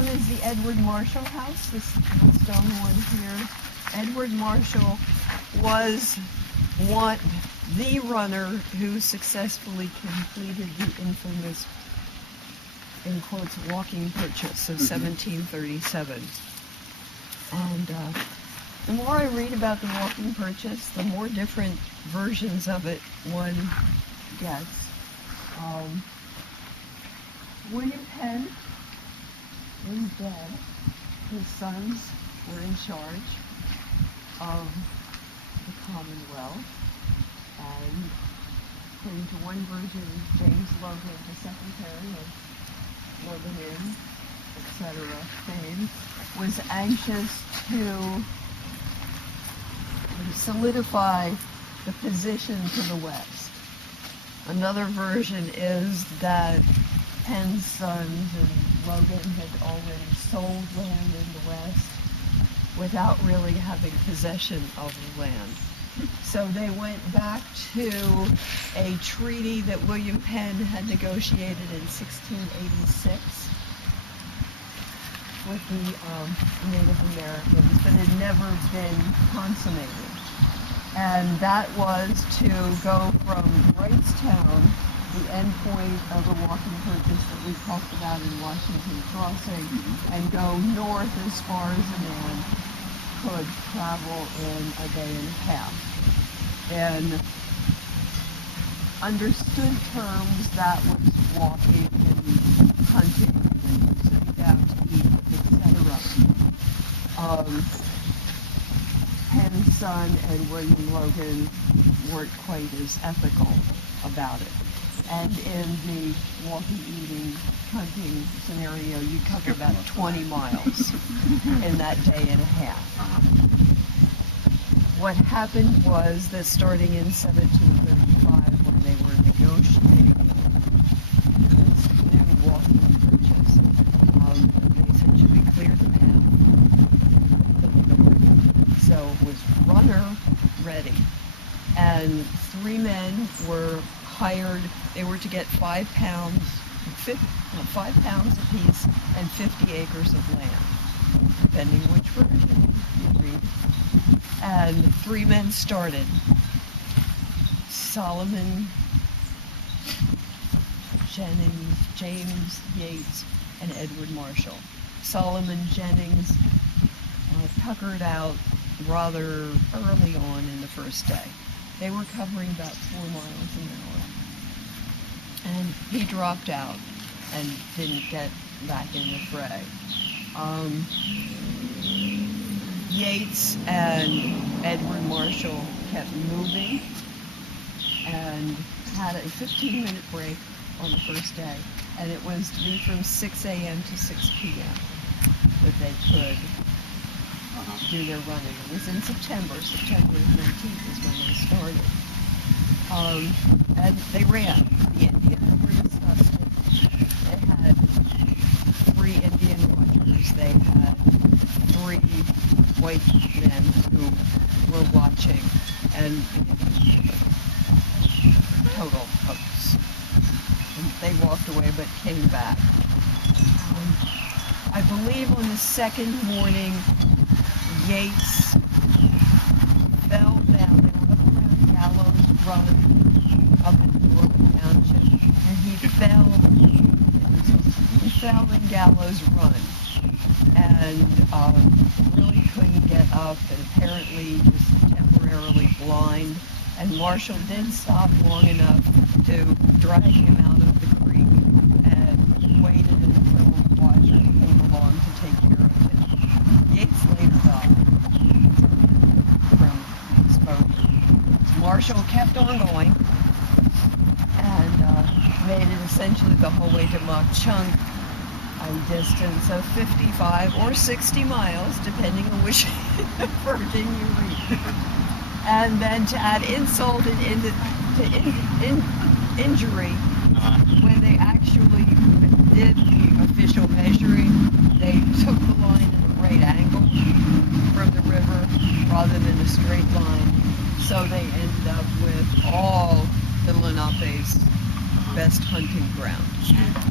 them is the Edward Marshall House, this little stone one here. Edward Marshall was the runner who successfully completed the infamous, in quotes, walking purchase of 1737. And the more I read about the walking purchase, the more different versions of it one gets. William Penn was dead. His sons were in charge of the Commonwealth, and according to one version, James Logan, the secretary of Logan Inn, etc., fame, was anxious to solidify the position to the west. Another version is that Penn's sons and Logan had already sold land in the west without really having possession of the land. So they went back to a treaty that William Penn had negotiated in 1686 with the Native Americans, but had never been consummated. And that was to go from Wrightstown, the end point of the walking purchase that we talked about in Washington Crossing, and go north as far as a man could travel in a day and a half. In understood terms, that was walking and hunting and sitting down to eat, etc. Penn's son and William Logan weren't quite as ethical about it. And in the walking, eating, hunting scenario, you cover about 20 miles in that day and a half. What happened was that starting in 1735, when they were negotiating this new walking purchase, they essentially cleared the path. So it was runner ready. And 3 men were hired. They were to get 5 pounds apiece and 50 acres of land, depending which version you read. And 3 men started: Solomon Jennings, James Yates, and Edward Marshall. Solomon Jennings tuckered out rather early on in the first day. They were covering about 4 miles an hour. And he dropped out and didn't get back in the fray. Yates and Edward Marshall kept moving and had a 15-minute break on the first day. And it was to be from 6 a.m. to 6 p.m. that they could do their running. It was in September. September 19th is when they started. And they ran. The Indians were disgusted. They had 3 Indian watchers. They had 3 white men who were watching, and total hoax. And they walked away but came back. I believe on the second morning, Yates fell down. They were up around Gallows Run, up in Delaware Township, and he fell in Gallows Run, and really couldn't get up, and apparently was temporarily blind. And Marshall did stop long enough to drag him out of the creek, and waited until the watcher came along to take care of him. Yates later died from exposure. Marshall kept on going and made it essentially the whole way to Mauch Chunk, a distance of 55 or 60 miles, depending on which version you read. And then to add insult and injury, when they actually did the official measuring, they took the line at a right angle from the river rather than a straight line. So they ended up with all the Lenape's best hunting ground.